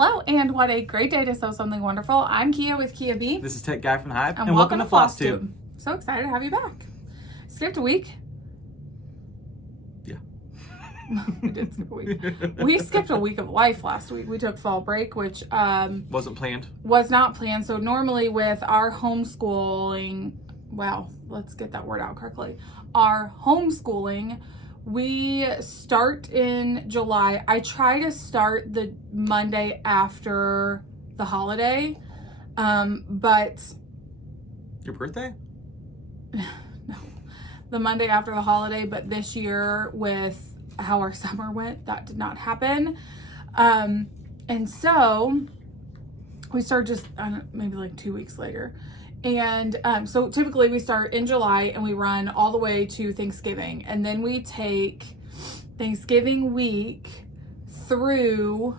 Hello, and what a great day to sew something wonderful. I'm Kia with Kia B. This is Tech Guy from the Hive, and welcome to Flosstube. So excited to have you back. Skipped a week. Yeah. We did skip a week. We skipped a week of life last week. We took fall break, which wasn't planned. Was not planned. So normally with our homeschooling, well, let's get that word out correctly. Our homeschooling, we start in July. I try to start the Monday after the holiday, but... Your birthday? No. The Monday after the holiday, but this year with how our summer went, that did not happen. And so we start just maybe like 2 weeks later. And so typically we start in July and we run all the way to Thanksgiving. And then we take Thanksgiving week through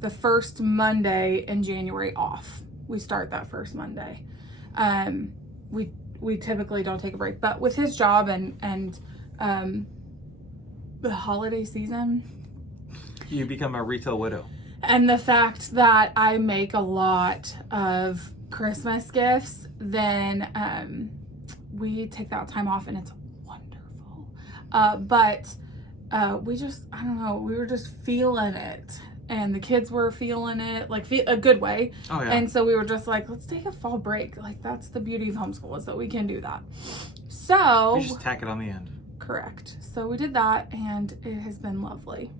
the first Monday in January off. We start that first Monday. We typically don't take a break, but with his job and the holiday season, You become a retail widow. and the fact that I make a lot of Christmas gifts, then we take that time off and it's wonderful. But we just, I don't know, we were just feeling it. And the kids were feeling it, like a good way. Oh, yeah. And so we were just like, let's take a fall break. Like, that's the beauty of homeschool, is that we can do that. So... You just tack it on the end. Correct. So we did that, and it has been lovely.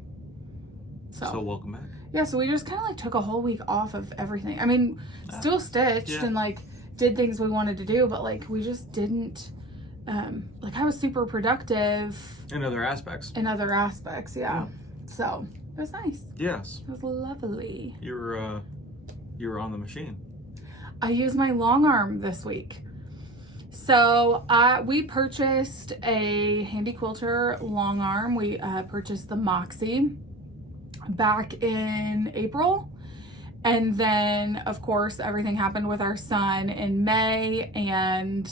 So welcome back. Yeah, so we just kind of like took a whole week off of everything. I mean, still stitched and like did things we wanted to do, but like we just didn't, like I was super productive. In other aspects. Yeah. So... It was nice. Yes. It was lovely. You were on the machine. I used my long arm this week. So we purchased a Handy Quilter long arm. We purchased the Moxie back in April. And then, of course, everything happened with our son in May, and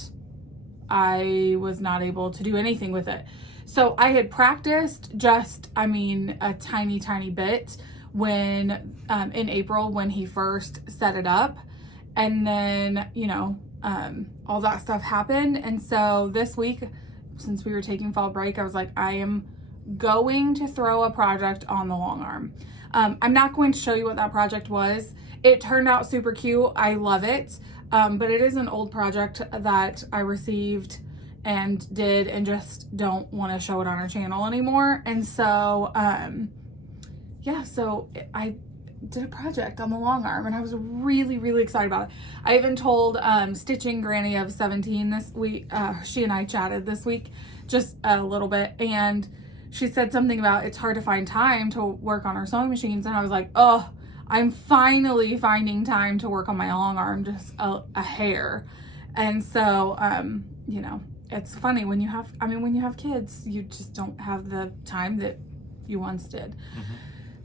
I was not able to do anything with it. So I had practiced just, a tiny bit when, in April when he first set it up. And then, all that stuff happened. And so this week, since we were taking fall break, I was like, I am going to throw a project on the long arm. I'm not going to show you what that project was. It turned out super cute. I love it. But it is an old project that I received and did and just don't want to show it on our channel anymore. And so so I did a project on the long arm and I was really excited about it. I even told Stitching Granny of 17 this week, she and I chatted this week just a little bit, and she said something about it's hard to find time to work on our sewing machines, and I was like, oh, I'm finally finding time to work on my long arm, just a hair. And so it's funny when you have kids, you just don't have the time that you once did. Mm-hmm.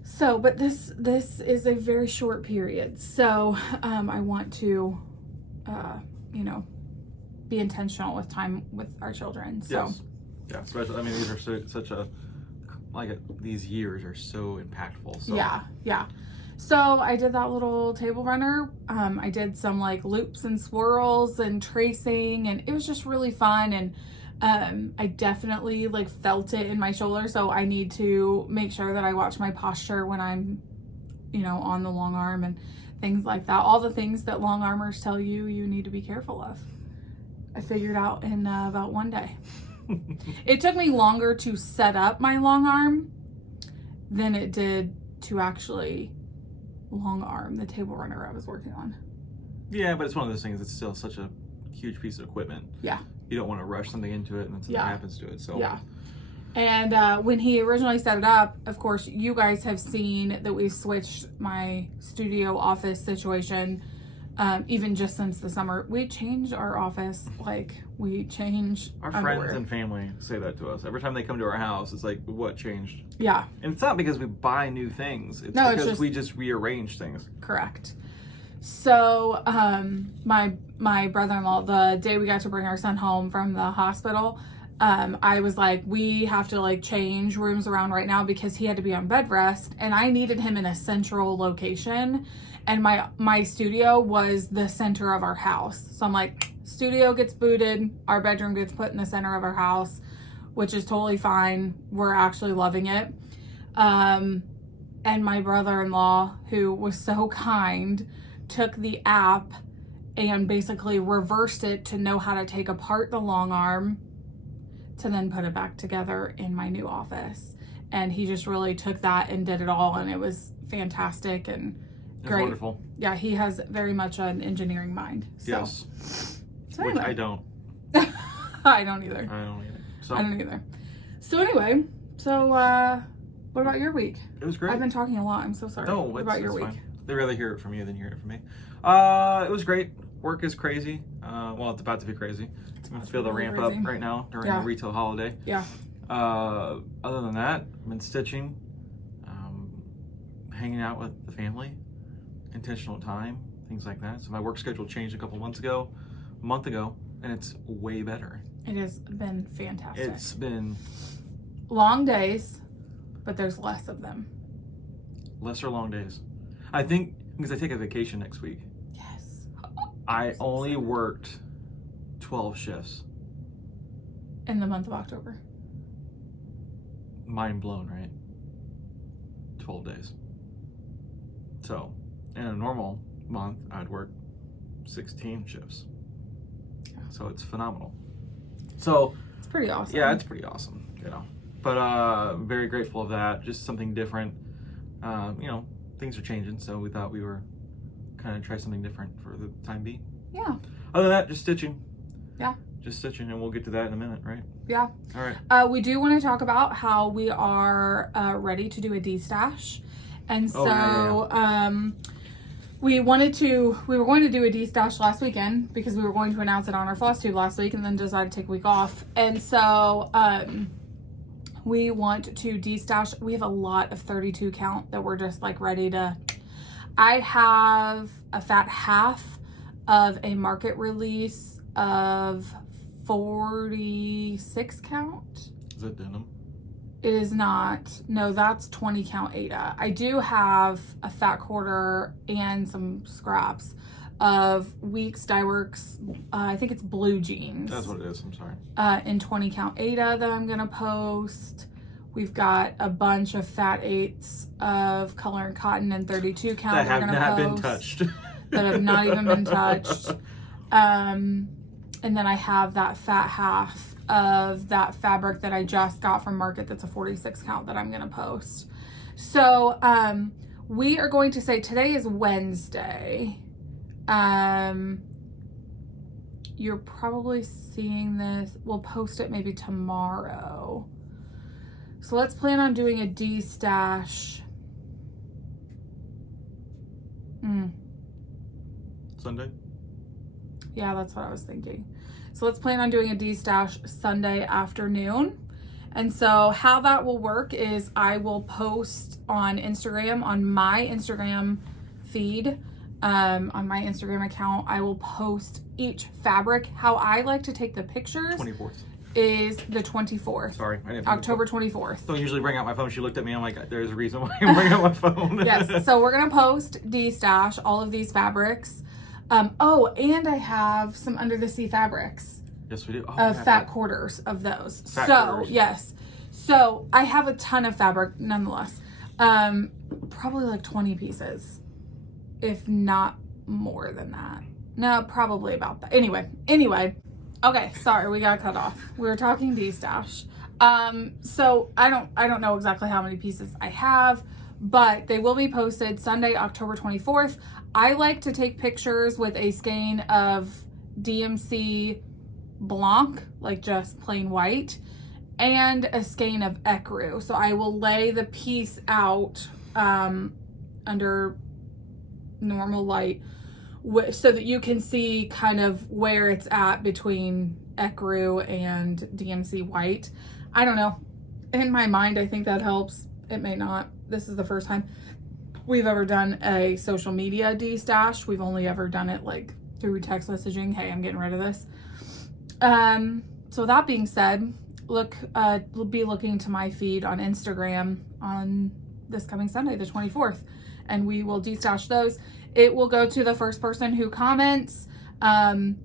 So, but this is a very short period. So, I want to, be intentional with time with our children. So, yes. Yeah. Especially, these are these years are so impactful. So. Yeah. So I did that little table runner. I did some like loops and swirls and tracing, and it was just really fun. And I definitely like felt it in my shoulder. So I need to make sure that I watch my posture when I'm, on the long arm and things like that. All the things that long armers tell you need to be careful of. I figured out in about one day. It took me longer to set up my long arm than it did to actually long arm the table runner I was working on. Yeah, but it's one of those things. It's still such a huge piece of equipment. Yeah. You don't want to rush something into it and then something happens to it. So yeah. And when he originally set it up, of course, you guys have seen that we've switched my studio office situation. Even just since the summer, we changed our office. Like, we changed our underwear. Friends and family say that to us every time they come to our house. It's like, what changed? Yeah. And it's not because we buy new things. It's because we just rearrange things. Correct. So my brother-in-law, the day we got to bring our son home from the hospital, I was like, we have to like change rooms around right now because he had to be on bed rest and I needed him in a central location. And my studio was the center of our house. So I'm like, studio gets booted, our bedroom gets put in the center of our house, which is totally fine. We're actually loving it. And my brother-in-law, who was so kind, took the app and basically reversed it to know how to take apart the long arm to then put it back together in my new office. And he just really took that and did it all, and it was fantastic and great. Wonderful. Yeah, he has very much an engineering mind. So. Yes. So Which anyway. I don't. I don't either. I don't either. So, I don't either. So anyway, what about your week? It was great. I've been talking a lot. I'm so sorry. No, what about your week? Fine. They'd rather hear it from you than hear it from me. It was great. Work is crazy. Well, it's about to be crazy. I feel the ramp up right now during the retail holiday. Yeah. Other than that, I've been stitching, hanging out with the family, intentional time, things like that. So my work schedule changed a month ago, and it's way better. It has been fantastic. It's been long days, but there's less of them. Lesser long days. I think because I take a vacation next week. Yes. I only worked 12 shifts. In the month of October. Mind blown, right? 12 days. So, in a normal month, I'd work 16 shifts. Yeah. So it's phenomenal. So it's pretty awesome. Yeah, it's pretty awesome, you know. But I'm very grateful of that. Just something different. You know, things are changing, so we thought we were kind of try something different for the time being. Yeah. Other than that, just stitching. Yeah. Just stitching, and we'll get to that in a minute, right? Yeah. All right. We do want to talk about how we are ready to do a D-stash. And so we were going to do a D-stash last weekend because we were going to announce it on our Flosstube last week and then decided to take a week off. And so we want to D-stash. We have a lot of 32 count that we're just like ready to. I have a fat half of a market release of 46 count. Is that denim? It is not. No, that's 20 count Ada. I do have a fat quarter and some scraps of Weeks Dye Works. I think it's blue jeans. That's what it is. I'm sorry. In 20 count Ada that I'm gonna post. We've got a bunch of fat 8s of color and cotton and 32 count that have not been touched. That have not even been touched. And then I have that fat half of that fabric that I just got from Market that's a 46 count that I'm gonna post. So we are going to say today is Wednesday. You're probably seeing this. We'll post it maybe tomorrow. So let's plan on doing a D-stash. Sunday? Yeah, that's what I was thinking. So let's plan on doing a D-stash Sunday afternoon. And so how that will work is I will post on Instagram, on my Instagram feed, on my Instagram account, I will post each fabric. How I like to take the pictures 24th is the 24th. Sorry, I didn't October 24th. Don't usually bring out my phone. She looked at me. I'm like, there's a reason why I'm bringing out my phone. Yes. So we're gonna post D-stash all of these fabrics. Oh, and I have some under the sea fabrics. Yes, we do. Fat quarters of those. Fat quarters. Yes. So I have a ton of fabric nonetheless. Probably like 20 pieces, if not more than that. No, probably about that. Anyway. Okay, sorry, we got cut off. We were talking D-stash. So I don't know exactly how many pieces I have, but they will be posted Sunday, October 24th. I like to take pictures with a skein of DMC Blanc, like just plain white, and a skein of ecru. So I will lay the piece out under normal light so that you can see kind of where it's at between ecru and DMC white. I don't know. In my mind, I think that helps. It may not. This is the first time we've ever done a social media D-stash. We've only ever done it like through text messaging. Hey, I'm getting rid of this. So that being said, be looking to my feed on Instagram on this coming Sunday, the 24th, and we will destash those. It will go to the first person who comments, and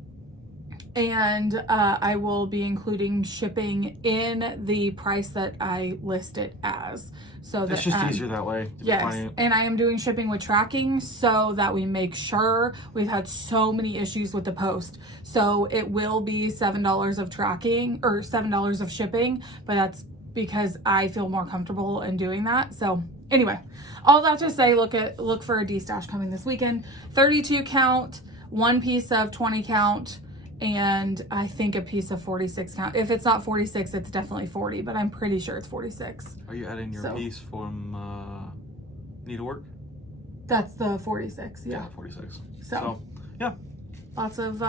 I will be including shipping in the price that I list it as. So it's just easier that way. Yes, and I am doing shipping with tracking so that we make sure. We've had so many issues with the post. So it will be $7 of tracking or $7 of shipping, but that's because I feel more comfortable in doing that. So anyway, all that to say, look for a destash coming this weekend. 32 count, one piece of 20 count, and I think a piece of 46 count. If it's not 46, it's definitely 40, but I'm pretty sure it's 46. Are you adding your piece from Needlework? That's the 46, yeah. 46. So yeah. Lots of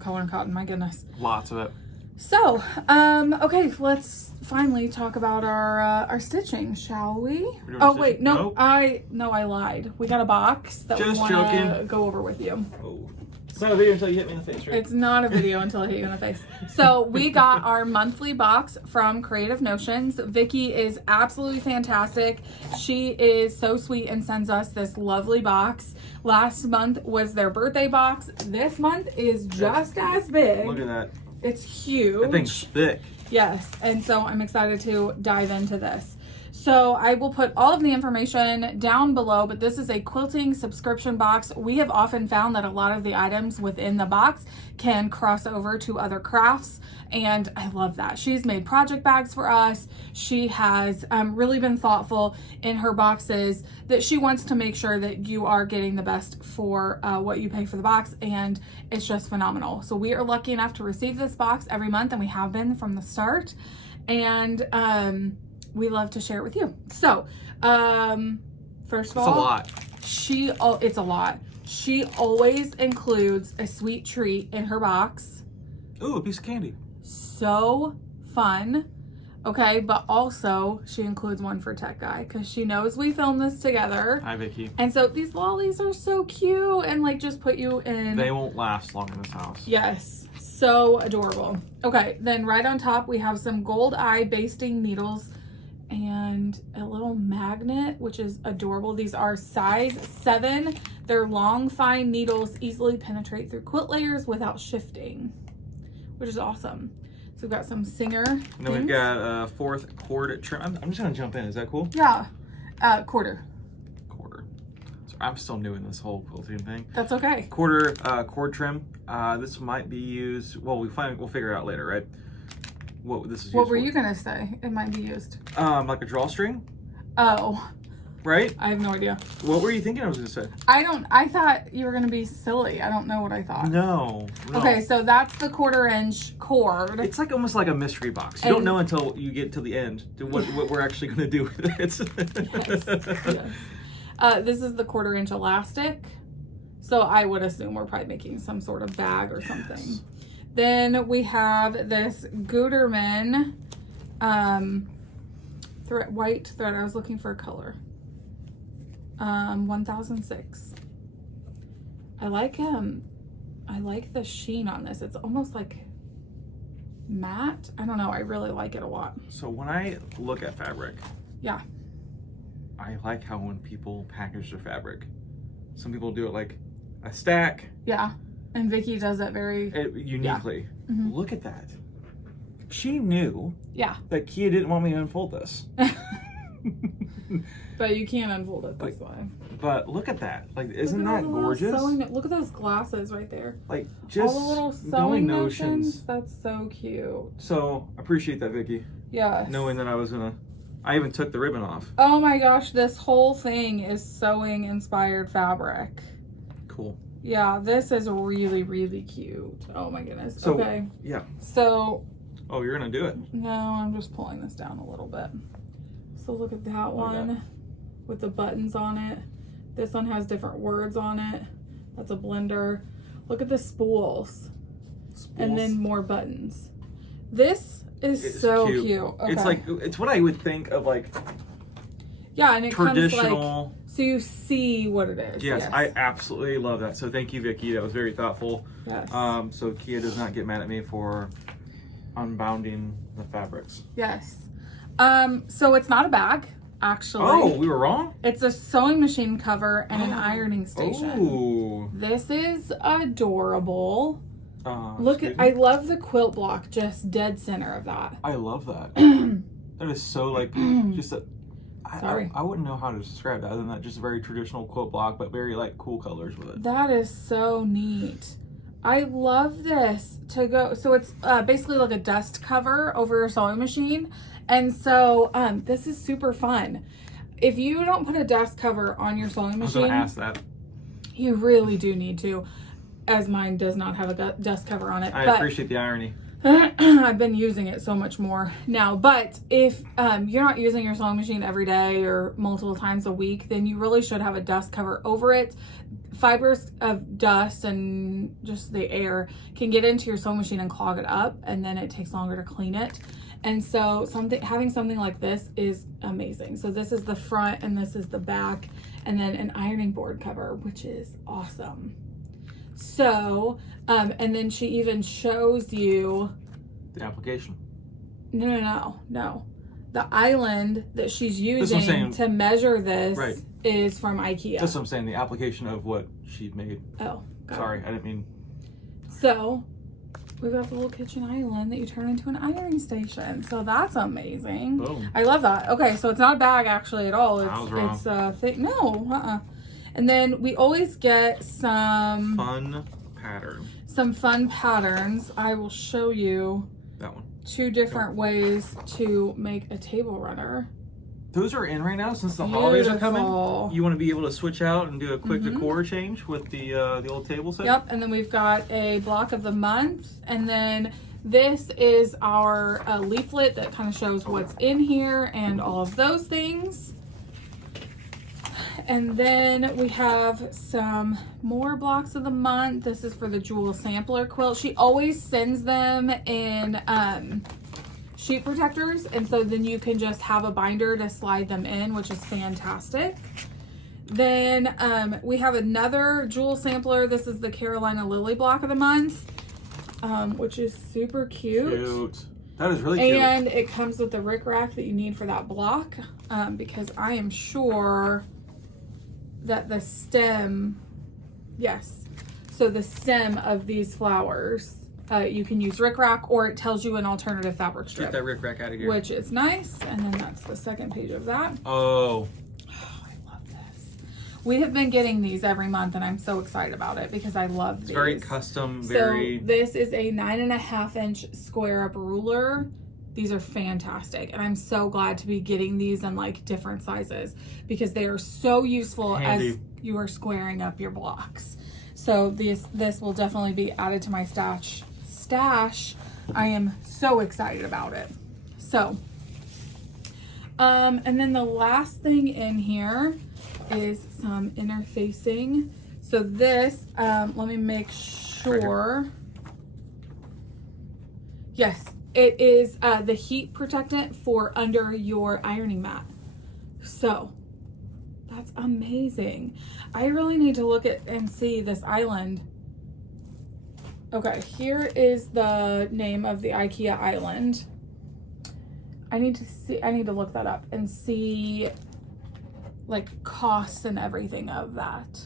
color and cotton, my goodness. Lots of it. So, okay, let's finally talk about our stitching, shall we? Oh, wait, no, I lied. We got a box that we want to go over with you. Oh. It's not a video until you hit me in the face, right? It's not a video until I hit you in the face. So we got our monthly box from Creative Notions. Vicky is absolutely fantastic. She is so sweet and sends us this lovely box. Last month was their birthday box. This month is just as big. Look at that. It's huge. That thing's thick. Yes, and so I'm excited to dive into this. So I will put all of the information down below, but this is a quilting subscription box. We have often found that a lot of the items within the box can cross over to other crafts, and I love that. She's made project bags for us. She has really been thoughtful in her boxes, that she wants to make sure that you are getting the best for what you pay for the box, and it's just phenomenal. So we are lucky enough to receive this box every month, and we have been from the start, and we love to share it with you. So, first of all, it's a lot. She always includes a sweet treat in her box. Ooh, a piece of candy. So fun. Okay, but also she includes one for Tech Guy because she knows we filmed this together. Hi, Vicky. And so these lollies are so cute and like just put you in. They won't last long in this house. Yes, so adorable. Okay, then right on top we have some gold eye basting needles and a little magnet, which is adorable. These are size 7. They're long, fine needles, easily penetrate through quilt layers without shifting, which is awesome. So we've got some Singer And then we've got a 4th cord trim. I'm just gonna jump in. Is that cool? Yeah, quarter. So I'm still new in this whole quilting thing. That's okay. Quarter cord trim. This might be used. Well, we'll figure it out later, right? What this is used What were for. you gonna say? It might be used. Like a drawstring. Oh. Right? I have no idea. What were you thinking I was gonna say? I thought you were gonna be silly. I don't know what I thought. No. Okay, so that's the 1/4 inch cord. It's like almost like a mystery box. You don't know until you get to the end to what we're actually gonna do with it. Yes. This is the 1/4 inch elastic. So I would assume we're probably making some sort of bag or something. Then we have this Gutermann white thread. I was looking for a color. 1006. I like the sheen on this. It's almost like matte. I don't know. I really like it a lot. So when I look at fabric, yeah, I like how when people package their fabric, some people do it like a stack. Yeah. And Vicky does it very uniquely. Yeah. Mm-hmm. Look at that. She knew that Kia didn't want me to unfold this. But you can't unfold it this way. But look at that. Like, isn't that gorgeous? Look at those glasses right there. Like, just all the little sewing notions. That's so cute. So, appreciate that, Vicky. Yes. Knowing that I even took the ribbon off. Oh my gosh, this whole thing is sewing inspired fabric. Cool. Yeah, this is really, really cute. Oh my goodness. So, okay. Yeah. So. Oh, you're gonna do it. No, I'm just pulling this down a little bit. So look at that one with the buttons on it. This one has different words on it. That's a blender. Look at the spools. And then more buttons. This is so cute. Okay. It's what I would think of like. Yeah, and it traditional. Comes like, so you see what it is. Yes, I absolutely love that. So thank you, Vicky. That was very thoughtful. Yes. So Kia does not get mad at me for unbounding the fabrics. Yes. So it's not a bag, actually. Oh, we were wrong? It's a sewing machine cover and an ironing station. Oh. This is adorable. Look excuse at, me? I love the quilt block just dead center of that. I love that. That is so like, just a, Sorry. I wouldn't know how to describe that other than that just very traditional quilt block, but very like cool colors with it. That is so neat. I love this to go. So it's basically like a dust cover over your sewing machine. And so this is super fun. If you don't put a dust cover on your sewing machine, I was gonna ask that. You really do need to, as mine does not have a dust cover on it. I but appreciate the irony. I've been using it so much more now. But if you're not using your sewing machine every day or multiple times a week, then you really should have a dust cover over it. Fibers of dust and just the air can get into your sewing machine and clog it up, and then it takes longer to clean it. And so having something like this is amazing. So this is the front and this is the back, and then an ironing board cover, which is awesome. So, and then she even shows you The application. No. The island that she's That's what I'm using saying. to measure this Right. is from IKEA. That's what I'm saying, the application of what she made. Oh, got Sorry, it. I didn't mean. So, we've got the little kitchen island that you turn into an ironing station. So that's amazing. Boom. I love that. Okay, so it's not a bag actually at all. I was wrong. It's a thing. No, And then we always get some Fun pattern. fun patterns. I will show you That one. 2 different ways to make a table runner. Those are in right now since the holidays are coming. Beautiful. You want to be able to switch out and do a quick decor change with the old table set. Yep, and then we've got a block of the month, and then this is our leaflet that kind of shows what's in here and all of those things. And then we have some more blocks of the month. This is for the Jewel Sampler quilt. She always sends them in sheet protectors, and so then you can just have a binder to slide them in, which is fantastic. Then we have another Jewel Sampler. This is the Carolina Lily block of the month, which is super cute. That is really cute. And it comes with the rickrack that you need for that block, because I am sure that the stem, yes, so the stem of these flowers, you can use rickrack, or it tells you an alternative fabric strip. Get that rickrack out of here. Which is nice, and then that's the second page of that. Oh. I love this. We have been getting these every month, and I'm so excited about it because I love these. It's very custom, very... So this is a 9.5-inch square up ruler. These are fantastic, and I'm so glad to be getting these in like different sizes because they are so useful Handy. as you are squaring up your blocks. So this will definitely be added to my stash. I am so excited about it. So, and then the last thing in here is some interfacing. So this, let me make sure. Yes, it is the heat protectant for under your ironing mat. So that's amazing. I really need to look at and see this island. Okay, here is the name of the IKEA island. I need to look that up and see like costs and everything of that,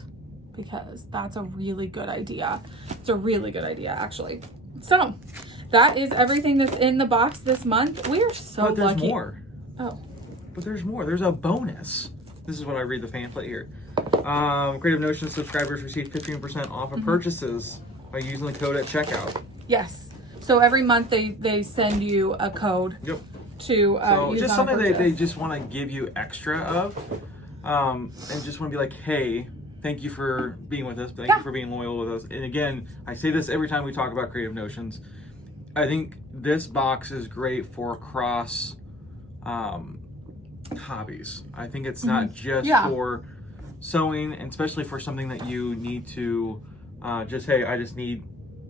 because that's a really good idea. It's a really good idea actually. So that is everything that's in the box this month. We are so lucky. But there's more. Oh. But there's more. There's a bonus. This is when I read the pamphlet here. Creative Notion subscribers receive 15% off of purchases by using the code at checkout. Yes. So every month they send you a code. Yep. To so use just on something purchase. they just want to give you extra of, and just want to be like, hey, thank you for being with us. Thank you for being loyal with us. And again, I say this every time we talk about Creative Notions. I think this box is great for cross hobbies. I think it's not just for sewing, and especially for something that you need to just, hey, I just need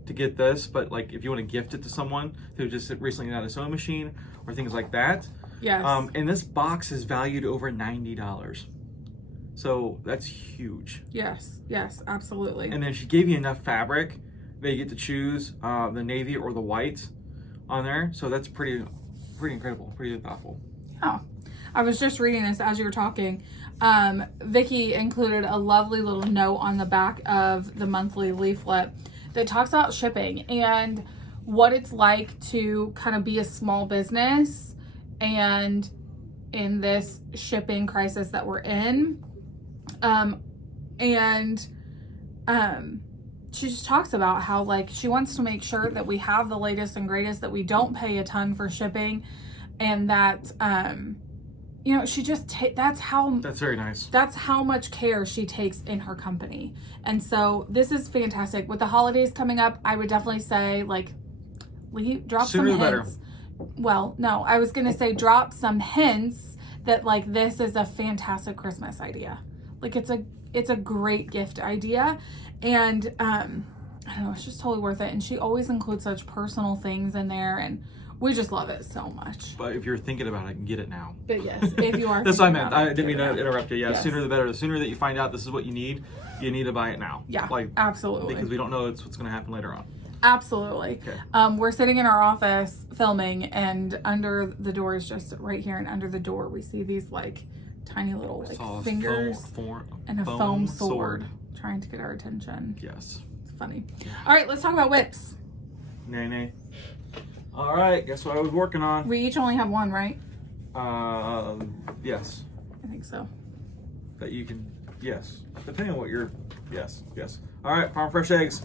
to get this, but like if you want to gift it to someone who just recently got a sewing machine or things like that. Yes. And this box is valued over $90. So that's huge. Yes, yes, absolutely. And then she gave you enough fabric that you get to choose the navy or the white, on there. So that's pretty incredible, pretty thoughtful. Oh, I was just reading this as you were talking. Vicky included a lovely little note on the back of the monthly leaflet that talks about shipping and what it's like to kind of be a small business and in this shipping crisis that we're in. She just talks about how, like, she wants to make sure that we have the latest and greatest, that we don't pay a ton for shipping, and that, you know, she just, that's very nice. That's how much care she takes in her company. And so this is fantastic. With the holidays coming up, I would definitely say, like, drop some hints. Better. Well, no, I was going to say drop some hints that, like, this is a fantastic Christmas idea. Like, it's a great gift idea. And, I don't know, it's just totally worth it. And she always includes such personal things in there, and we just love it so much. But if you're thinking about it, get it now. But yes, if you are. That's what I meant. I didn't mean to interrupt you. Yeah, yes. Sooner the better. The sooner that you find out this is what you need to buy it now. Yeah, like, absolutely. Because we don't know what's going to happen later on. Absolutely. Okay. We're sitting in our office filming, and under the door is just right here, and under the door we see these, like, tiny little, like, fingers and a foam sword trying to get our attention. Yes. It's funny. All right, let's talk about whips. Nay. All right, guess what I was working on? We each only have one, right? Yes. I think so. That you can, yes. Depending on what you're, yes. All right, farm fresh eggs.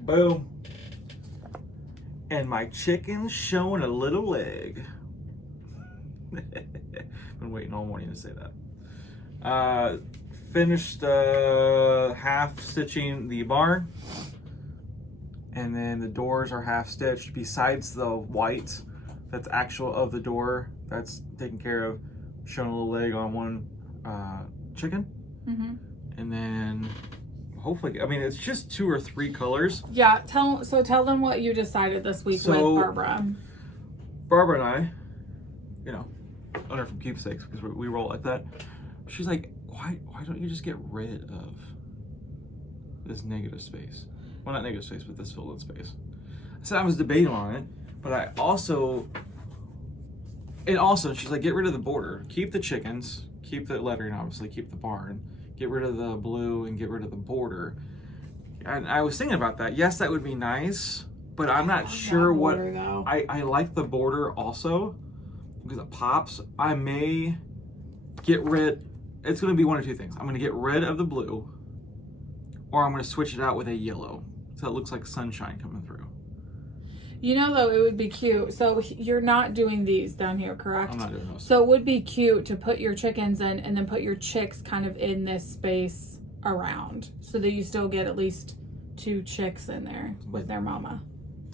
Boom. And my chicken's showing a little leg. Been waiting all morning to say that. Finished half stitching the barn. And then the doors are half stitched besides the white that's actual of the door that's taken care of, showing a little leg on one chicken. Mm-hmm. And then hopefully, I mean, it's just 2 or 3 colors. Yeah, tell them what you decided this week with Barbara. Barbara and I, you know, on her from Keepsakes, because we roll like that. She's like, why don't you just get rid of this negative space? Well, not negative space, but this filled in space. I said I was debating on it, but she's like, get rid of the border, keep the chickens, keep the lettering, obviously, keep the barn, get rid of the blue and get rid of the border. And I was thinking about that. Yes, that would be nice, but I'm not sure what. I like the border also because it pops. I may get rid. It's going to be one of 2 things. I'm going to get rid of the blue, or I'm going to switch it out with a yellow so it looks like sunshine coming through. You know, though, it would be cute. So you're not doing these down here, correct? I'm not doing those. So it would be cute to put your chickens in and then put your chicks kind of in this space around so that you still get at least 2 chicks in there with their mama.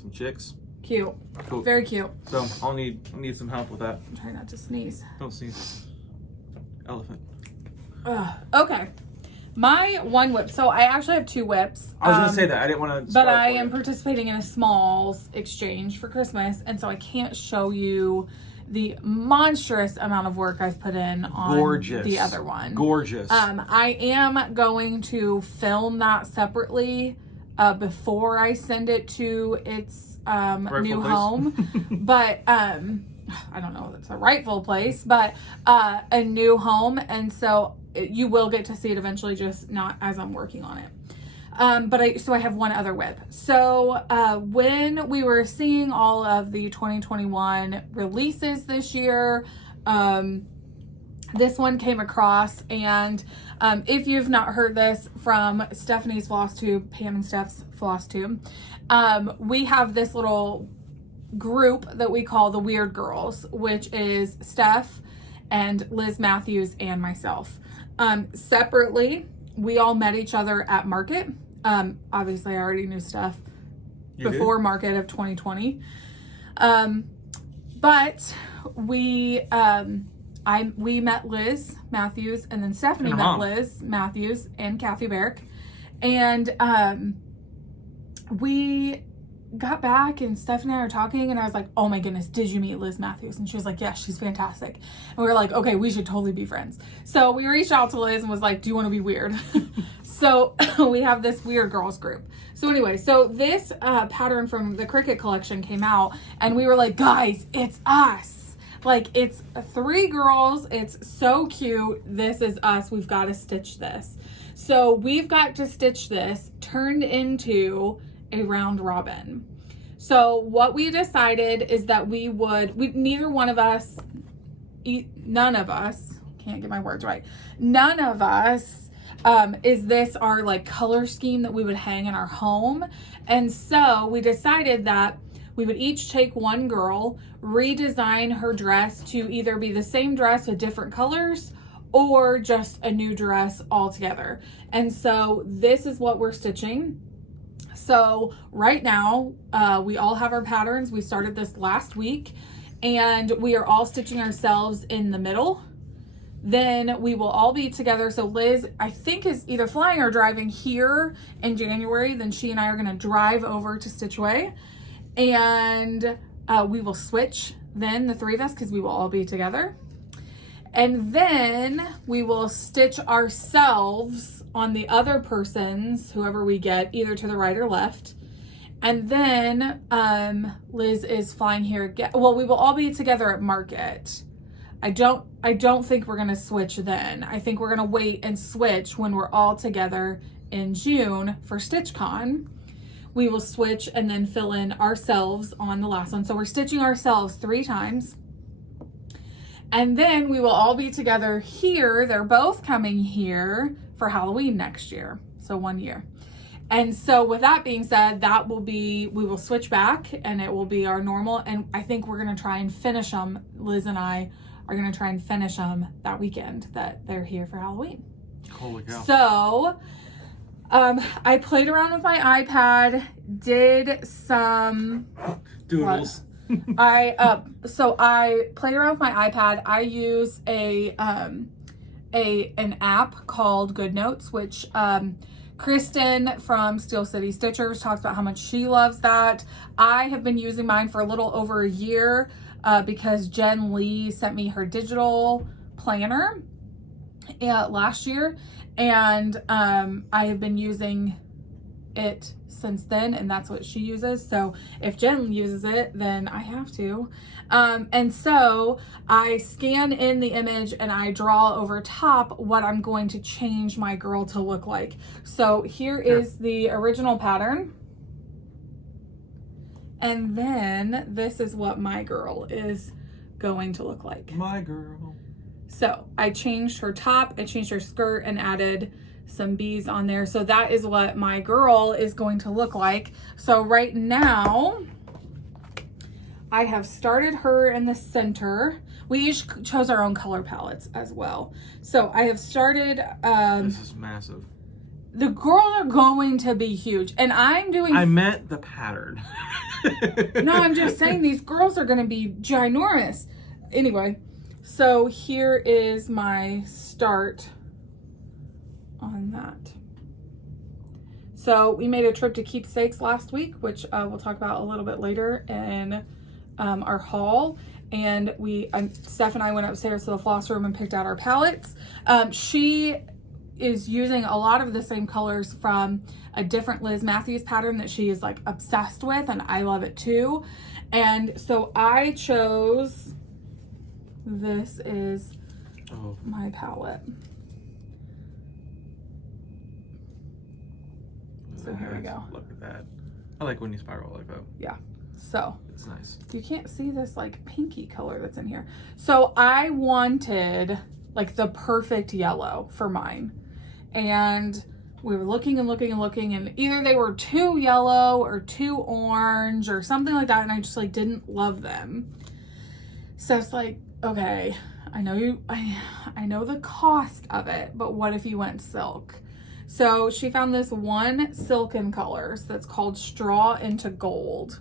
Some chicks. Cute. Cool. Very cute. So I'll need some help with that. I'm trying not to sneeze. Don't sneeze. Elephant. Okay. My one whip. So I actually have 2 whips. I was going to say that. I didn't want to. But I am participating in a smalls exchange for Christmas, and so I can't show you the monstrous amount of work I've put in on the other one. Gorgeous. I am going to film that separately before I send it to its new home. But I don't know if it's a rightful place, but a new home, and so you will get to see it eventually, just not as I'm working on it. So I have one other whip. So when we were seeing all of the 2021 releases this year, this one came across, and if you've not heard this from Stephanie's Flosstube, Pam and Steph's Flosstube, we have this little group that we call the Weird Girls, which is Steph and Liz Matthews and myself. Separately, we all met each other at Market. Obviously I already knew Steph before Market of 2020. But we met Liz Matthews, and then Stephanie met Liz Matthews and Kathy Barrick. And we got back and Steph and I were talking and I was like, oh my goodness, did you meet Liz Matthews? And she was like, yeah, she's fantastic. And we were like, okay, we should totally be friends. So we reached out to Liz and was like, do you want to be weird? So we have this weird girls group. So anyway, so this pattern from the Cricut collection came out and we were like, guys, it's us. Like, it's 3 girls. It's so cute. This is us. We've got to stitch this. So we've got to stitch this turned into a round robin. So what we decided is that neither one of us, none of us, can't get my words right, none of us is this our like color scheme that we would hang in our home. And so we decided that we would each take one girl, redesign her dress to either be the same dress with different colors or just a new dress altogether. And so this is what we're stitching. So right now, we all have our patterns. We started this last week and we are all stitching ourselves in the middle. Then we will all be together. So Liz, I think, is either flying or driving here in January. Then she and I are going to drive over to Stitch Away and we will switch then, the 3 of us, because we will all be together. And then we will stitch ourselves on the other person's, whoever we get, either to the right or left. And then Liz is flying here again. Well, we will all be together at Market. I don't think we're gonna switch then. I think we're gonna wait and switch when we're all together in June for StitchCon. We will switch and then fill in ourselves on the last one. So we're stitching ourselves 3 times. And then we will all be together here. They're both coming here for Halloween next year. So 1 year. And so with that being said, we will switch back and it will be our normal. And I think we're going to try and finish them. Liz and I are going to try and finish them that weekend that they're here for Halloween. Holy cow. So I played around with my iPad, did some doodles. So I play around with my iPad. I use an app called Good Notes, which Kristen from Steel City Stitchers talks about how much she loves that. I have been using mine for a little over a year because Jen Lee sent me her digital planner last year, and I have been using it since then, and that's what she uses. So if Jen uses it, then I have to. And so I scan in the image and I draw over top what I'm going to change my girl to look like. So here is the original pattern. And then this is what my girl is going to look like. My girl. So I changed her top, I changed her skirt, and added some bees on there. So that is what my girl is going to look like. So right now, I have started her in the center. We each chose our own color palettes as well. So I have started... this is massive. The girls are going to be huge. And I'm doing... I meant the pattern. No, I'm just saying these girls are going to be ginormous. Anyway, so here is my start on that. So we made a trip to Keepsakes last week, which we'll talk about a little bit later in our haul. And Steph and I went upstairs to the floss room and picked out our palettes. She is using a lot of the same colors from a different Liz Matthews pattern that she is like obsessed with, and I love it too. And so I chose, this is my palette. So here we go. Look at that. I like when you spiral like that. Yeah. So it's nice. You can't see this like pinky color that's in here. So I wanted like the perfect yellow for mine. And we were looking and looking and looking, and either they were too yellow or too orange or something like that, and I just like didn't love them. So it's like, okay, I know the cost of it, but what if you went silk? So she found this one silken colors that's called Straw into Gold.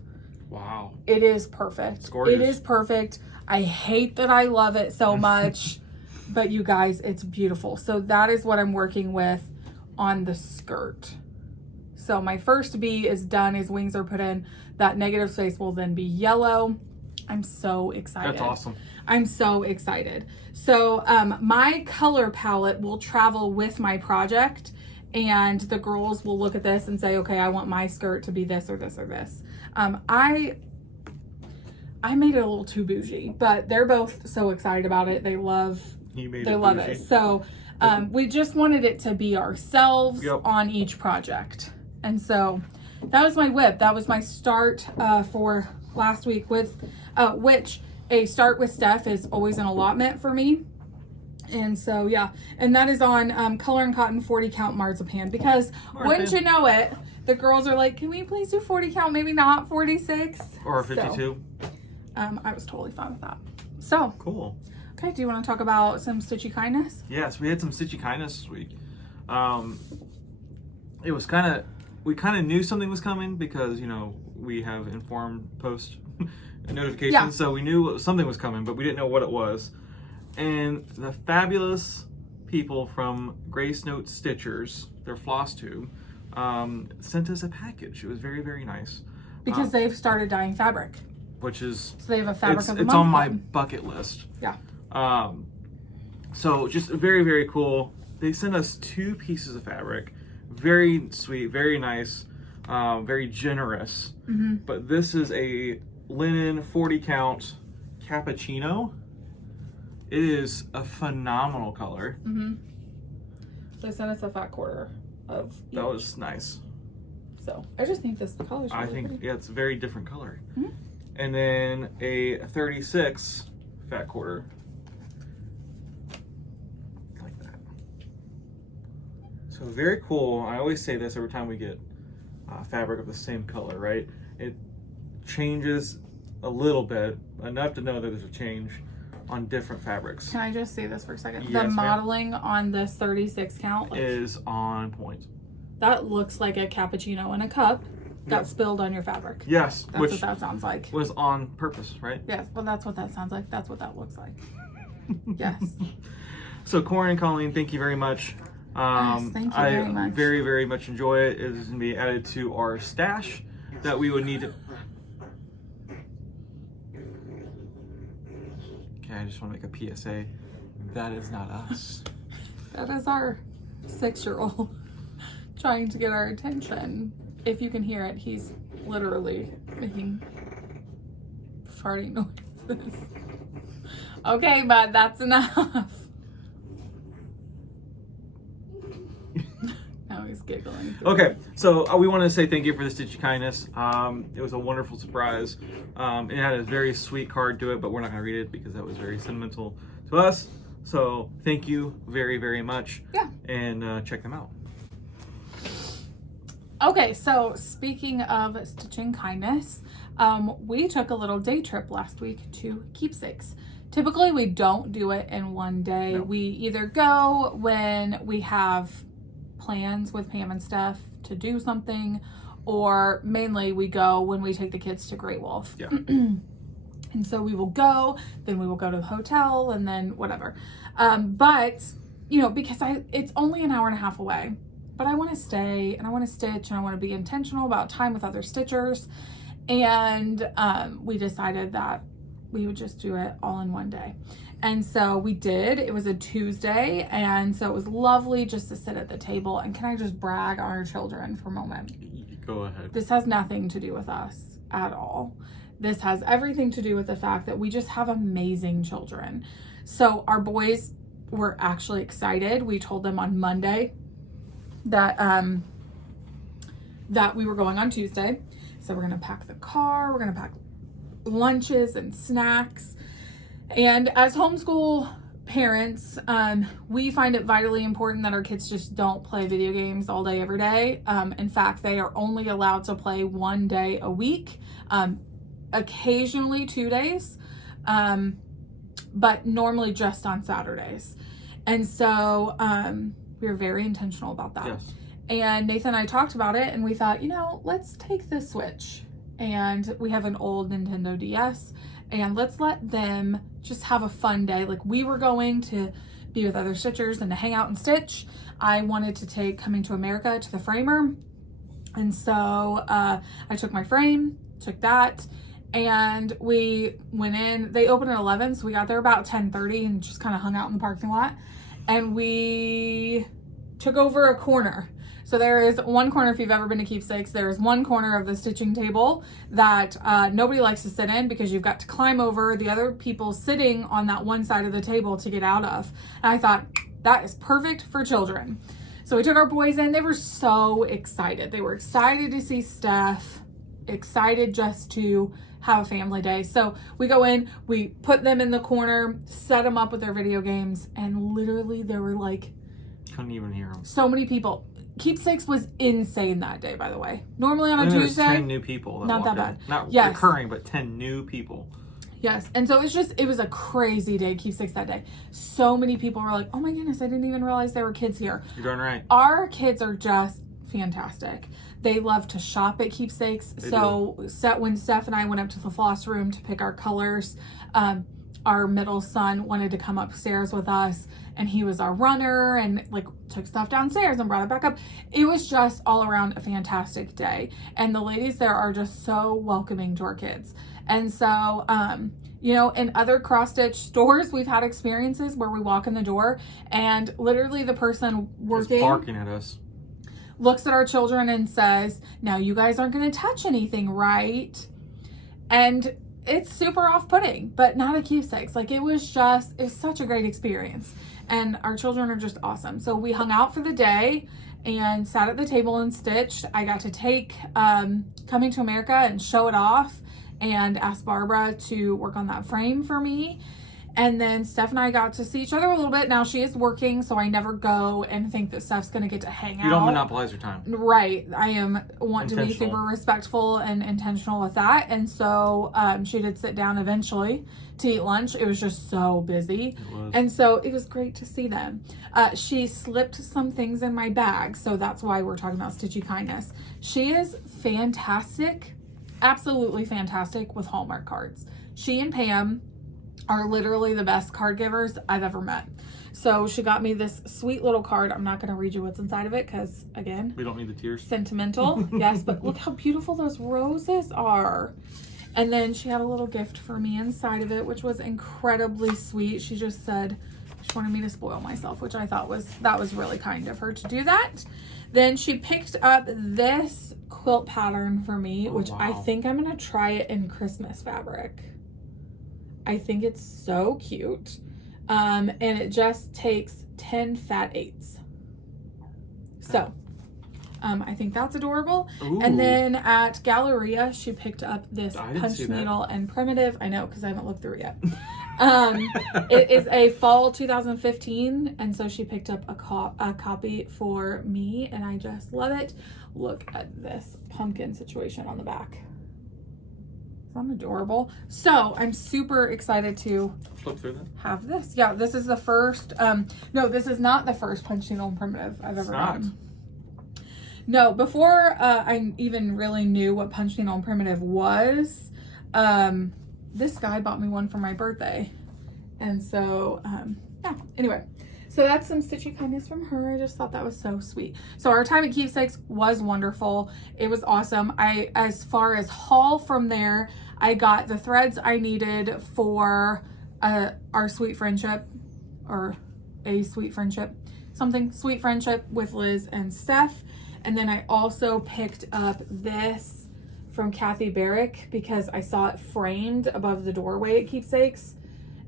Wow. It is perfect. It's gorgeous. It is perfect. I hate that I love it so much, but you guys, it's beautiful. So that is what I'm working with on the skirt. So my first bee is done, his wings are put in. That negative space will then be yellow. I'm so excited. That's awesome. I'm so excited. So my color palette will travel with my project, and the girls will look at this and say, okay, I want my skirt to be this or this or this. I made it a little too bougie, but they're both so excited about it. They love it. So we just wanted it to be ourselves on each project. And so that was my whip. That was my start for last week, with which a start with Steph is always an allotment for me. And so, yeah, and that is on Color and Cotton 40 count marzipan, because wouldn't you know it, the girls are like, can we please do 40 count, maybe not 46 or 52? So, I was totally fine with that. So cool. Okay, do you want to talk about some stitchy kindness? Yes, we had some stitchy kindness this week. It was we kind of knew something was coming because, you know, we have informed post notifications. Yeah. So we knew something was coming, but we didn't know what it was. And the fabulous people from Grace Note Stitchers, their Flosstube, sent us a package. It was very, very nice. Because they've started dyeing fabric. Which is... So they have a fabric of the month. It's on my bucket list. Yeah. So just very, very cool. They sent us 2 pieces of fabric. Very sweet, very nice, very generous. Mm-hmm. But this is a linen 40 count cappuccino. It is a phenomenal color. Mm-hmm. So they sent us a fat quarter of each. That was nice. So I just think this color is really pretty. Yeah, it's a very different color. Mm-hmm. And then a 36 fat quarter. Like that. So very cool. I always say this every time we get fabric of the same color, right? It changes a little bit, enough to know that there's a change on different fabrics. Can I just say this for a second? Yes, the modeling on this 36 count is on point. That looks like a cappuccino in a cup got spilled on your fabric. Yes. That's what that sounds like. Was on purpose, right? Yes, well that's what that sounds like. That's what that looks like. Yes. So Corin and Colleen, thank you very much. Yes, thank you very much. I very, very much enjoy it. It is going to be added to our stash that we would need to... Okay, I just want to make a PSA. That is not us. That is our 6-year-old trying to get our attention. If you can hear it, he's literally making farting noises. Okay, bud, that's enough. Now he's giggling. Okay, so we want to say thank you for the stitchy kindness. It was a wonderful surprise. It had a very sweet card to it, but we're not going to read it because that was very sentimental to us. So thank you very, very much. Yeah. And check them out. Okay, so speaking of stitching kindness, we took a little day trip last week to Keepsakes. Typically, we don't do it in one day. No. We either go when we have plans with Pam and Steph to do something, or mainly we go when we take the kids to Great Wolf. Yeah. And so we will go, then we will go to the hotel, and then whatever. But, you know, because it's only an hour and a half away, but I want to stay and I want to stitch and I want to be intentional about time with other stitchers. And we decided that we would just do it all in one day. And so we did. It was a Tuesday, and so it was lovely just to sit at the table. And can I just brag on our children for a moment? Go ahead. This has nothing to do with us at all. This has everything to do with the fact that we just have amazing children. So our boys were actually excited. We told them on Monday that that we were going on Tuesday. So we're gonna pack the car, we're gonna pack lunches and snacks. And as homeschool parents, we find it vitally important that our kids just don't play video games all day, every day. In fact, they are only allowed to play 1 day a week, occasionally 2 days, but normally just on Saturdays. And so we were very intentional about that. Yes. And Nathan and I talked about it, and we thought, you know, let's take the Switch. And we have an old Nintendo DS, and let's let them just have a fun day. Like, we were going to be with other stitchers and to hang out and stitch. I wanted to take Coming to America to the framer. And so I took my frame took that, and we went in. They opened at 11, so we got there about 10:30 and just kind of hung out in the parking lot. And we took over a corner. So there is one corner, if you've ever been to Keepsakes, there is one corner of the stitching table that nobody likes to sit in because you've got to climb over the other people sitting on that one side of the table to get out of. And I thought, that is perfect for children. So we took our boys in. They were so excited. They were excited to see Steph, excited just to have a family day. So we go in, we put them in the corner, set them up with their video games, and literally there were like, couldn't even hear them. So many people. Keepsakes was insane that day, by the way. Normally on a Tuesday, Tuesday, 10 new people. Not that bad. Not Yes. recurring, but 10 new people. Yes. And so it was a crazy day, Keepsakes that day. So many people were like, oh my goodness, I didn't even realize there were kids here. You're darn right. Our kids are just fantastic. They love to shop at Keepsakes. When Steph and I went up to the floss room to pick our colors, our middle son wanted to come upstairs with us, and he was our runner and like took stuff downstairs and brought it back up. It was just all around a fantastic day. And the ladies there are just so welcoming to our kids. And so, you know, in other cross stitch stores, we've had experiences where we walk in the door and literally the person working just barking at us looks at our children and says, now you guys aren't going to touch anything, right? And it's super off-putting, but not at Keepsakes. Like it's such a great experience. And our children are just awesome. So we hung out for the day and sat at the table and stitched. I got to take Coming to America and show it off and ask Barbara to work on that frame for me. And then Steph and I got to see each other a little bit. Now she is working, so I never go and think that Steph's going to get to hang out. You don't monopolize your time. Right. I want to be super respectful and intentional with that. And so she did sit down eventually to eat lunch. It was just so busy. It was. And so it was great to see them. She slipped some things in my bag, so that's why we're talking about Stitchy Kindness. She is fantastic, absolutely fantastic with Hallmark cards. She and Pam are literally the best card givers I've ever met. So she got me this sweet little card. I'm not going to read you what's inside of it because, again, we don't need the tears. Sentimental. Yes, but look how beautiful those roses are. And then she had a little gift for me inside of it, which was incredibly sweet. She just said she wanted me to spoil myself, which I thought that was really kind of her to do that. Then she picked up this quilt pattern for me, which wow. I think I'm going to try it in Christmas fabric. I think it's so cute. And it just takes 10 fat 8s. So, I think that's adorable. Ooh. And then at Galleria, she picked up this punch needle and primitive. I know, because I haven't looked through it yet. It is a fall 2015. And so she picked up a copy for me. And I just love it. Look at this pumpkin situation on the back. I'm adorable. So I'm super excited to flip through that. Have this. Yeah, this is the first. No, this is not the first punch needle and primitive I've ever gotten. No, before I even really knew what punch needle and primitive was, this guy bought me one for my birthday, and so yeah. Anyway. So that's some Stitchy Kindness from her. I just thought that was so sweet. So our time at Keepsakes was wonderful. It was awesome. As far as haul from there, I got the threads I needed for our sweet friendship, or a sweet friendship, something sweet friendship with Liz and Steph. And then I also picked up this from Kathy Barrick because I saw it framed above the doorway at Keepsakes.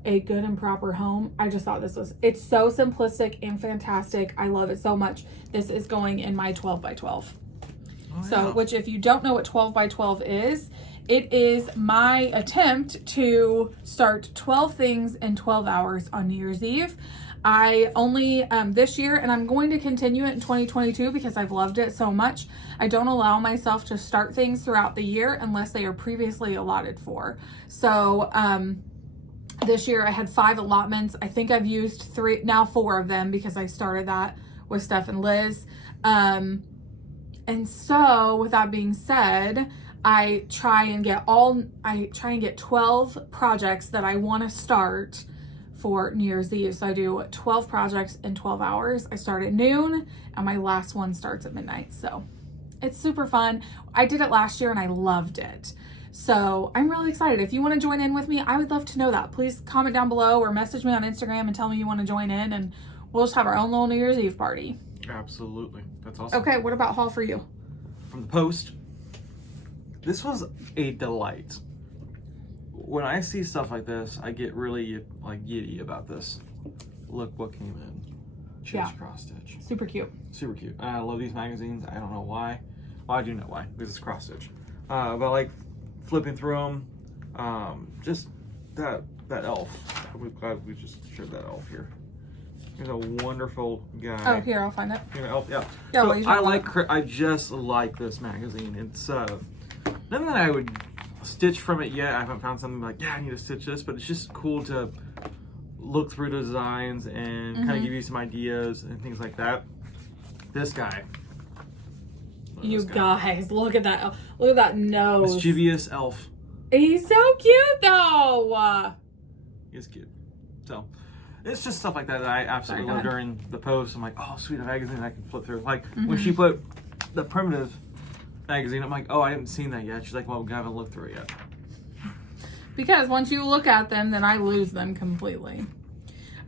A good and proper home. I just thought it's so simplistic and fantastic. I love it so much. This is going in my 12 by 12. Oh, so, yeah. Which if you don't know what 12 by 12 is, it is my attempt to start 12 things in 12 hours on New Year's Eve. I only, this year, and I'm going to continue it in 2022 because I've loved it so much. I don't allow myself to start things throughout the year unless they are previously allotted for. So, this year I had 5 allotments. I think I've used 4 of them because I started that with Steph and Liz. And so with that being said, I try and get 12 projects that I want to start for New Year's Eve. So I do 12 projects in 12 hours. I start at noon and my last one starts at midnight. So it's super fun. I did it last year and I loved it. So I'm really excited. If you want to join in with me, I would love to know that. Please comment down below or message me on Instagram and tell me you want to join in, and we'll just have our own little New Year's Eve party. Absolutely. That's awesome. Okay, what about haul for you? From the post, this was a delight. When I see stuff like this, I get really like giddy about this. Look what came in. Cheers cross stitch. Super cute. Super cute. I love these magazines. I don't know why. Well, I do know why, because it's cross stitch. But like flipping through them, just that elf. I'm glad we just shared that elf here. He's a wonderful guy. Oh, here, I'll find it. Here, elf, yeah. Yeah, So well, I just like this magazine. It's nothing that I would stitch from it yet. I haven't found something like, yeah, I need to stitch this, but it's just cool to look through the designs and kind of give you some ideas and things like that. This guy. You guys, look at that. Look at that nose. Mischievous elf. He's so cute, though. He's cute. So, it's just stuff like that that I absolutely love during the post. I'm like, oh, sweet, a magazine I can flip through. Like, when she put the primitive magazine, I'm like, oh, I haven't seen that yet. She's like, well, we haven't looked through it yet. Because once you look at them, then I lose them completely.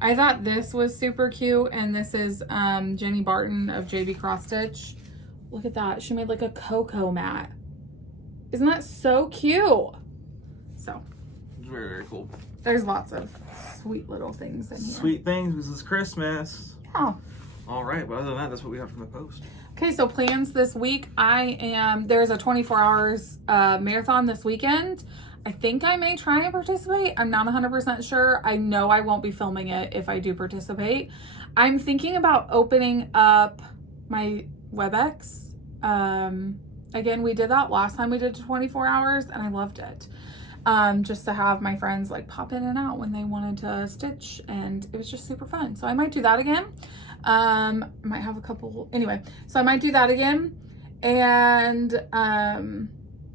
I thought this was super cute, and this is Jenny Barton of JB Cross Stitch. Look at that. She made like a cocoa mat. Isn't that so cute? So. It's very, very cool. There's lots of sweet little things in here. Sweet things, because it's Christmas. Yeah. All right, but other than that, that's what we have from the post. Okay, so plans this week. There's a 24 hours marathon this weekend. I think I may try and participate. I'm not 100% sure. I know I won't be filming it if I do participate. I'm thinking about opening up my WebEx. Again, we did that last time we did 24 hours and I loved it. Just to have my friends like pop in and out when they wanted to stitch, and it was just super fun. So I might do that again. Might have a couple, anyway, so I might do that again. And,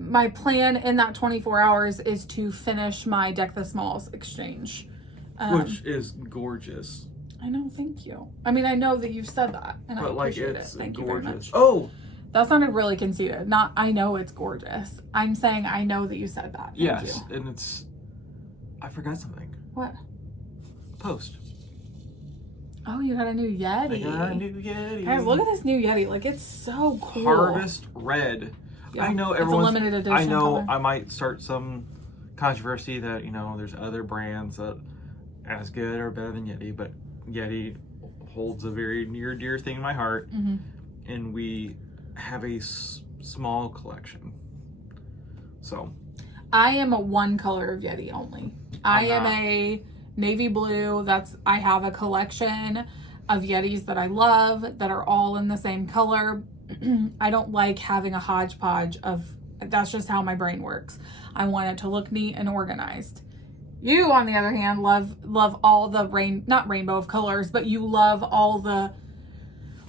my plan in that 24 hours is to finish my Deck the Smalls exchange. Which is gorgeous. I know, thank you. I mean, I know that you've said that, and I appreciate it. Thank you very much. Oh! That sounded really conceited. Not, I know it's gorgeous. I'm saying I know that you said that. Thank yes, you. and it's... I forgot something. What? Post. Oh, you got a new Yeti. I got a new Yeti. Guys, look at this new Yeti. Like, it's so cool. Harvest Red. Yeah, I know it's a limited edition. I know color. I might start some controversy that, there's other brands that as good or better than Yeti, but Yeti holds a very near dear thing in my heart, and we have a small collection. So I am a one color of Yeti only. I am a navy blue. I have a collection of Yetis that I love that are all in the same color. I don't like having a hodgepodge of, that's just how my brain works. I want it to look neat and organized. You, on the other hand, love all the not rainbow of colors, but you love all the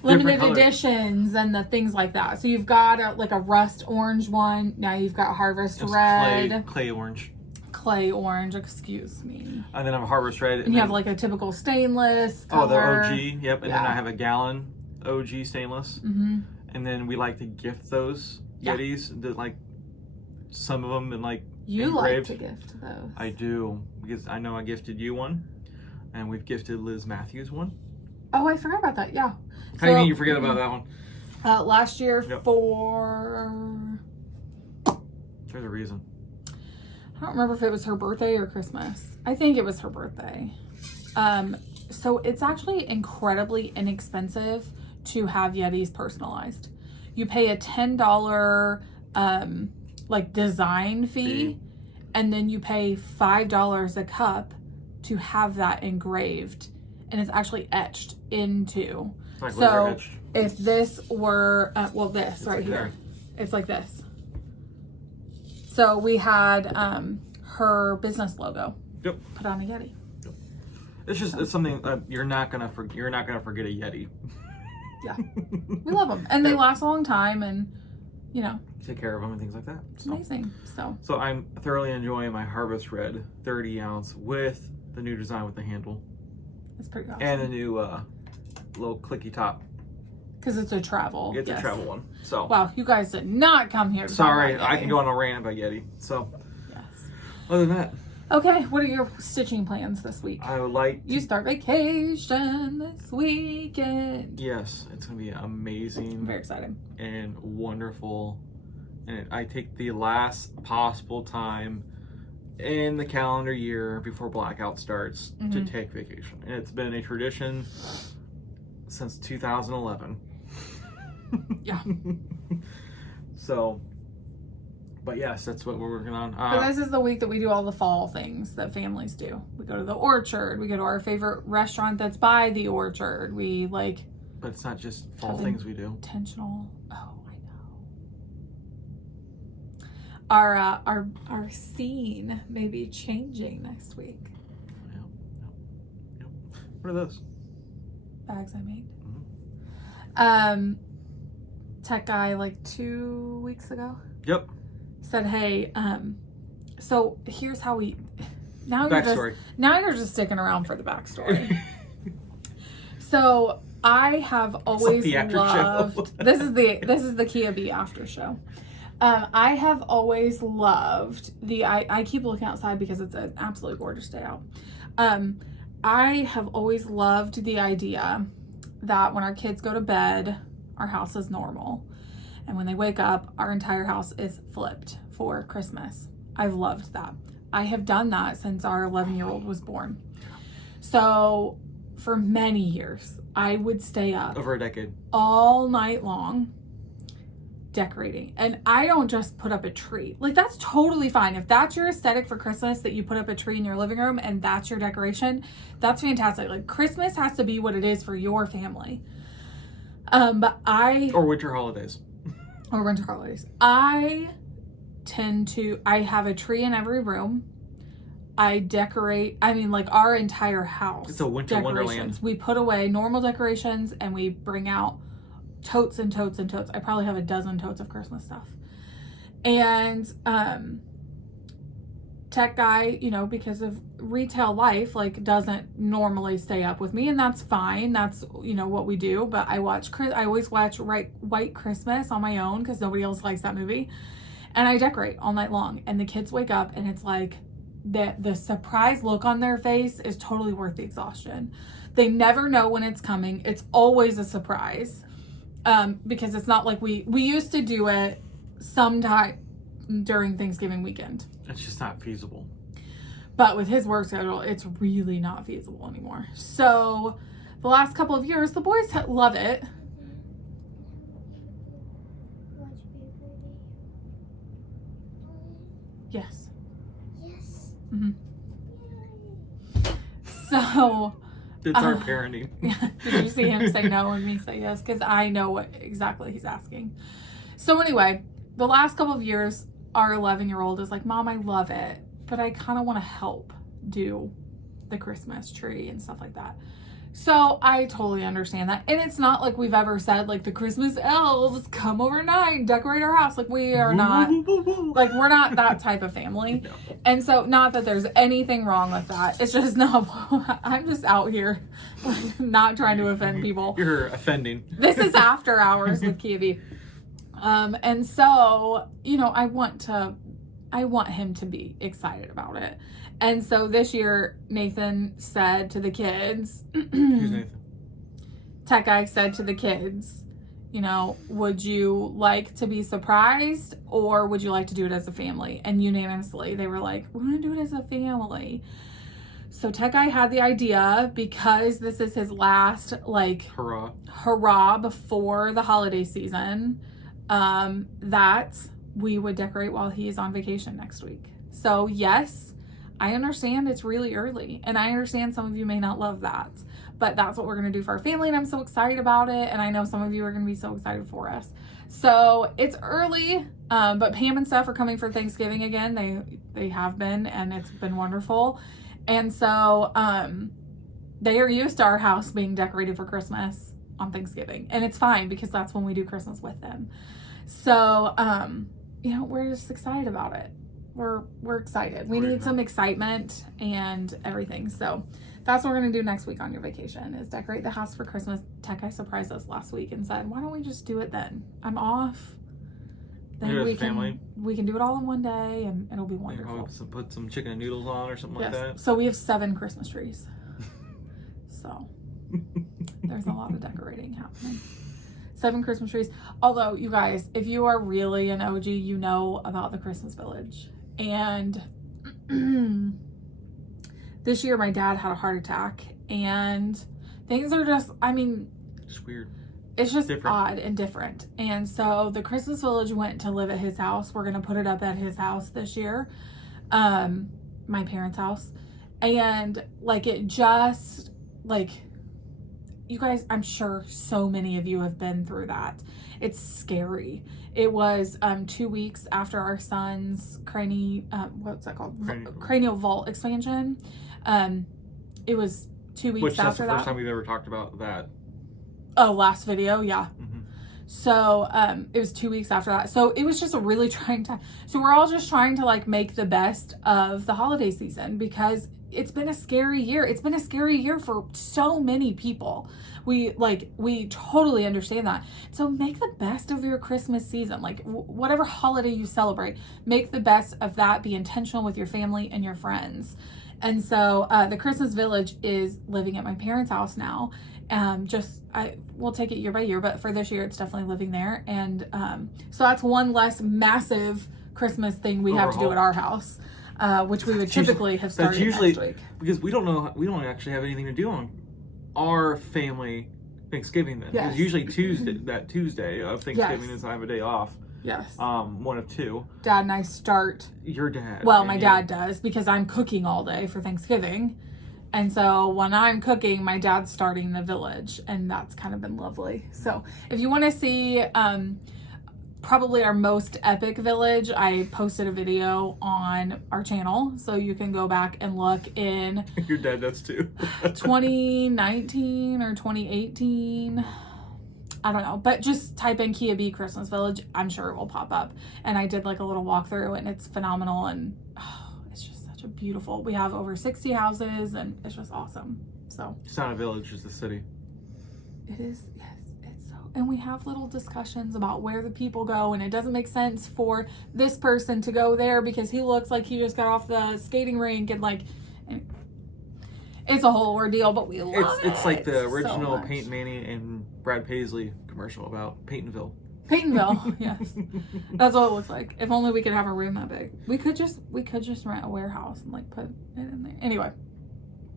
limited editions and the things like that. So you've got a rust orange one. Now you've got harvest red. Clay orange. Clay orange, excuse me. And then I have harvest red. And you have like a typical stainless color. Oh, the OG, yep. And then I have a gallon OG stainless. And then we like to gift those Yetis, like some of them and like you engraved. Like to gift those. I do, because I know I gifted you one, and we've gifted Liz Matthews one. Oh, I forgot about that. Yeah. How do you mean you forget about that one? Last year for... There's a reason. I don't remember if it was her birthday or Christmas. I think it was her birthday. So it's actually incredibly inexpensive to have Yetis personalized. You pay a $10 like design fee, and then you pay $5 a cup to have that engraved, and it's actually etched into. Like so etched. If this were this it's right like here, there. It's like this. So we had her business logo. Yep. Put on a Yeti. Yep. It's just it's something you're not gonna forget a Yeti. Yeah, we love them, and they last a long time, and take care of them and things like that. It's amazing. So I'm thoroughly enjoying my Harvest Red 30 ounce with the new design with the handle. It's pretty awesome. And a new little clicky top Because it's a travel. It's a travel one. So. Wow, you guys did not come here to Sorry, talk about I can go on a rant about Yeti. So. Yes. Other than that. Okay, what are your stitching plans this week? I would like You start vacation this weekend. Yes, it's going to be amazing. I'm very excited. And wonderful. And I take the last possible time in the calendar year before blackout starts to take vacation. And it's been a tradition since 2011. Yeah. So, but yes, that's what we're working on. But this is the week that we do all the fall things that families do. We go to the orchard. We go to our favorite restaurant that's by the orchard. We like. But it's not just fall things we do. Intentional. Oh, I know. Our scene may be changing next week. Yep. What are those? Bags I made. Mm-hmm. Tech guy like 2 weeks ago. Yep. Said, hey, so here's how we. Now you're just sticking around for the backstory. So I have always loved. This is the Kia B after show. I have always loved I keep looking outside because it's an absolutely gorgeous day out. I have always loved the idea that when our kids go to bed, our house is normal. And when they wake up, our entire house is flipped for Christmas. I've loved that. I have done that since our 11-year-old was born. So for many years, I would stay up over a decade all night long decorating. And I don't just put up a tree. Like, that's totally fine. If that's your aesthetic for Christmas, that you put up a tree in your living room and that's your decoration, that's fantastic. Like, Christmas has to be what it is for your family. Or winter holidays. Or winter holidays. I have a tree in every room. I decorate, our entire house. It's a winter wonderland. We put away normal decorations and we bring out totes and totes and totes. I probably have a dozen totes of Christmas stuff. And tech guy, because of retail life, doesn't normally stay up with me, and that's fine. That's what we do. But I always watch White Christmas on my own because nobody else likes that movie, and I decorate all night long. And the kids wake up and it's like the surprise look on their face is totally worth the exhaustion. They never know when it's coming. It's always a surprise. Because it's not like we used to do it sometime during Thanksgiving weekend. It's just not feasible. But with his work schedule, it's really not feasible anymore. So the last couple of years, the boys love it. Yes. Yes. Mm-hmm. So. It's our parenting. Did you see him say no and me say yes? Because I know what exactly he's asking. So anyway, the last couple of years, our 11-year-old is like, Mom, I love it, but I kind of want to help do the Christmas tree and stuff like that. So I totally understand that. And it's not like we've ever said, the Christmas elves come overnight and decorate our house. We are not, we're not that type of family. No. And so, not that there's anything wrong with that. It's just, no, I'm just out here, not trying to offend people. You're offending. This is after hours with Kiwi. And so, I want him to be excited about it. And so this year, Nathan said to the kids, Who's Nathan? Tech guy said to the kids, would you like to be surprised or would you like to do it as a family? And unanimously, they were like, we're going to do it as a family. So Tech guy had the idea, because this is his last, hurrah before the holiday season, that we would decorate while he is on vacation next week. So yes, I understand it's really early, and I understand some of you may not love that, but that's what we're going to do for our family, and I'm so excited about it, and I know some of you are going to be so excited for us. So it's early, but Pam and Steph are coming for Thanksgiving again. They have been, and it's been wonderful. And so they are used to our house being decorated for Christmas on Thanksgiving, and it's fine because that's when we do Christmas with them. So, we're just excited about it. We're excited. We need some excitement and everything. So that's what we're going to do next week on your vacation, is decorate the house for Christmas. Tech Guy surprised us last week and said, why don't we just do it then? I'm off. Then we can do it all in one day and it'll be wonderful. Put some chicken and noodles on or something like that. So we have 7 Christmas trees. So there's a lot of decorating happening. 7 Christmas trees. Although, you guys, if you are really an OG, you know about the Christmas Village. And this year my dad had a heart attack and things are just, I mean, it's weird. It's just odd and different. And so the Christmas Village went to live at his house. We're going to put it up at his house this year. My parents' house. And like, it just, like, you guys, I'm sure so many of you have been through that. It's scary. It was 2 weeks after our son's what's that called? Cranial vault expansion. It was 2 weeks after that. Which, that's the first time we've ever talked about that. Oh, last video, yeah. Mm-hmm. So it was 2 weeks after that. So it was just a really trying time. So we're all just trying to like make the best of the holiday season because it's been a scary year. It's been a scary year for so many people. We totally understand that. So make the best of your Christmas season. Like whatever holiday you celebrate, make the best of that. Be intentional with your family and your friends. And so the Christmas Village is living at my parents' house now. We'll take it year by year, but for this year, it's definitely living there. And so that's one less massive Christmas thing we have to do at our house, which we would typically have started next week. Because we don't actually have anything to do on our family Thanksgiving then. Yes. Because usually Tuesday of Thanksgiving is I have a day off. Yes. One of two. Dad and I start. Your dad. Well, my dad does because I'm cooking all day for Thanksgiving. And so when I'm cooking, my dad's starting the village, and that's kind of been lovely. So if you want to see probably our most epic village, I posted a video on our channel, so you can go back and look in your dad does too. 2019 or 2018. I don't know, but just type in Kia B Christmas Village. I'm sure it will pop up. And I did like a little walkthrough, and it's phenomenal, and it's just such a beautiful. We have over 60 houses, and it's just awesome. So it's not a village, it's a city. It is, yes. It's so, and we have little discussions about where the people go, and it doesn't make sense for this person to go there because he looks like he just got off the skating rink, and like. It's a whole ordeal, but we love it. It's like the original Paint Manny and Brad Paisley commercial about Peytonville. Peytonville, yes. That's what it looks like. If only we could have a room that big. We could just rent a warehouse and like put it in there. Anyway.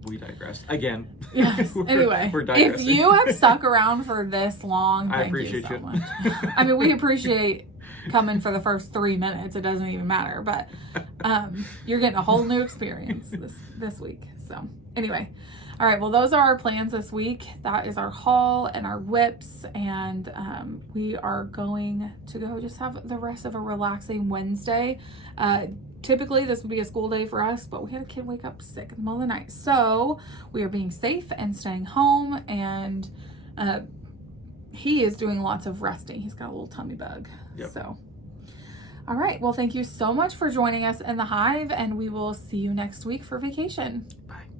We digress. Again. Yes. Anyway. We're digressing. If you have stuck around for this long, thank you so much. I mean, we appreciate coming for the first 3 minutes. It doesn't even matter. But you're getting a whole new experience this week. So anyway, all right, well, those are our plans this week. That is our haul and our whips, and we are going to go just have the rest of a relaxing Wednesday. Typically this would be a school day for us, but we had a kid wake up sick in the middle of the night, so we are being safe and staying home, and he is doing lots of resting. He's got a little tummy bug. Yep. So all right, well, thank you so much for joining us in the Hive, and we will see you next week for vacation. Bye.